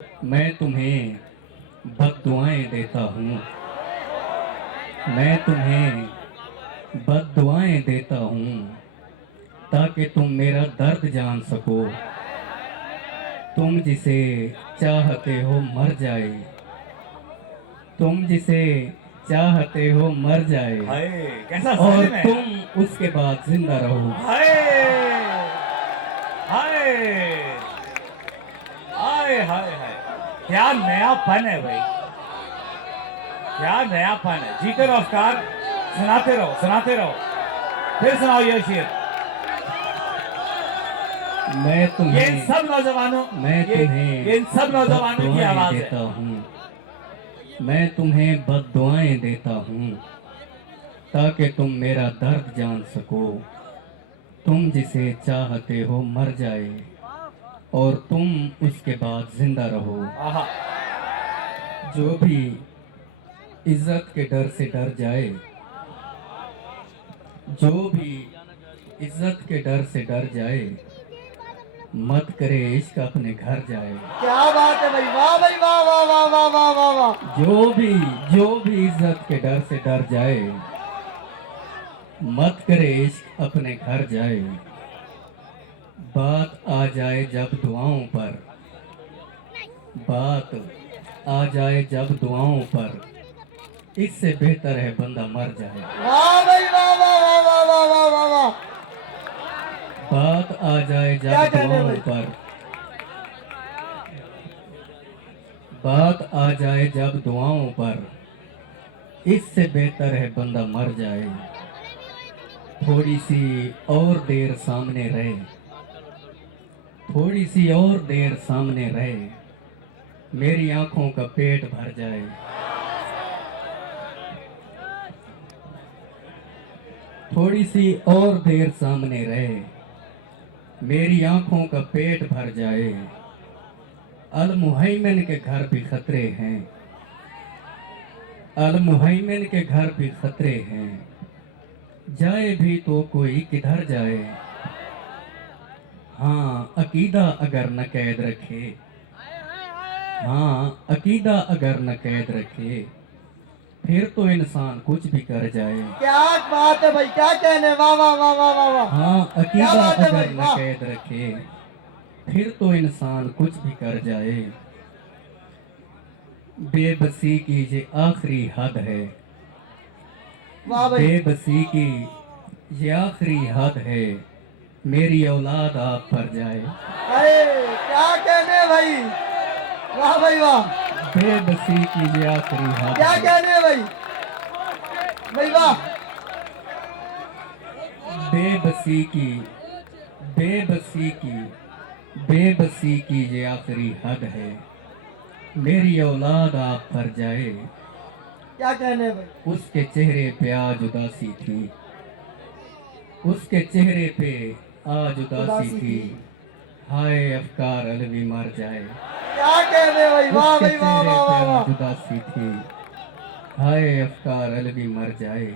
मैं तुम्हें बद्दुआएं देता हूँ। मैं तुम्हें बद्दुआएं देता हूँ ताकि तुम मेरा दर्द जान सको। तुम जिसे चाहते हो मर जाए। तुम जिसे चाहते हो मर जाए। हाय कैसा और सालिम है। तुम उसके बाद जिंदा रहो। हाय हाय हाय हाय हाय, क्या नया फन है भाई, क्या नया फन है। जीते रहो ऑस्कार, सुनाते रहो। फिर सुनाओ ये शेर। मैं ये तुम्हें इन सब नौजवानों ये इन सब नौजवानों की बद्दुआएं आवाज देता है। हूँ। मैं तुम्हें बद्दुआएं देता हूँ ताकि तुम मेरा दर्द जान सको। तुम जिसे चाहते हो मर जाए और तुम उसके बाद जिंदा रहो। आहा, जो भी इज्जत के डर से डर जाए, जो भी इज्जत के डर से डर जाए, मत करे इश्क अपने घर जाए। क्या बात है भाई, वाह भाई, वाह वाह वाह वाह वाह वाह वाह। जो भी इज्जत के डर से डर जाए, मत करे इश्क अपने घर जाए। बात आ जाए जब दुआओं पर, बात आ जाए जब दुआओं पर, इससे बेहतर है बंदा मर जाए। वाह भाई, वाह वाह वाह वाह वाह वाह वाह वाह। बात आ जाए क्या जब कहने दुआओं भाई? पर, बात आ जाए जब दुआओं पर, इससे बेहतर है बंदा मर जाए। थोड़ी सी और देर सामने रहे, थोड़ी सी और देर सामने रहे, मेरी आंखों का पेट भर जाए। थोड़ी सी और देर सामने रहे, मेरी आंखों का पेट भर जाए। अल मुहैमिन के घर भी खतरे हैं, अल मुहैमिन के घर भी खतरे हैं, जाए भी तो कोई किधर जाए। हाँ अकीदा अगर न कैद रखे, हाँ अकीदा अगर न कैद रखे, फिर तो इंसान कुछ भी कर जाए। क्या बात है भाई, क्या कहने, वाह वाह वाह वाह वाह वाह। हाँ क्या अकीदा बात है अगर भाई, न वाह। कैद रखे, फिर तो इंसान कुछ भी कर जाए। बेबसी की ये आखिरी हद है, वाह भाई, बेबसी की ये आखिरी हद है, मेरी औलाद आप पर जाए। अरे क्या कहने भाई, वाह भाई वाह। बेबसी की ये आखिरी हद क्या है, कहने भाई, भाई वाह। बेबसी की बेबसी की बेबसी की ये आखिरी हद है, मेरी औलाद आप पर जाए। क्या कहने भाई, उसके चेहरे पे आज उदासी थी, उसके चेहरे पे आज उदासी थी, हाय अफकार अलवी मर जाए। क्या कहने भाई, वाह उसके भाई, वाह चेहरे वाह पे वाह वाह। आज उदासी थी, हाय अफकार अलवी मर जाए।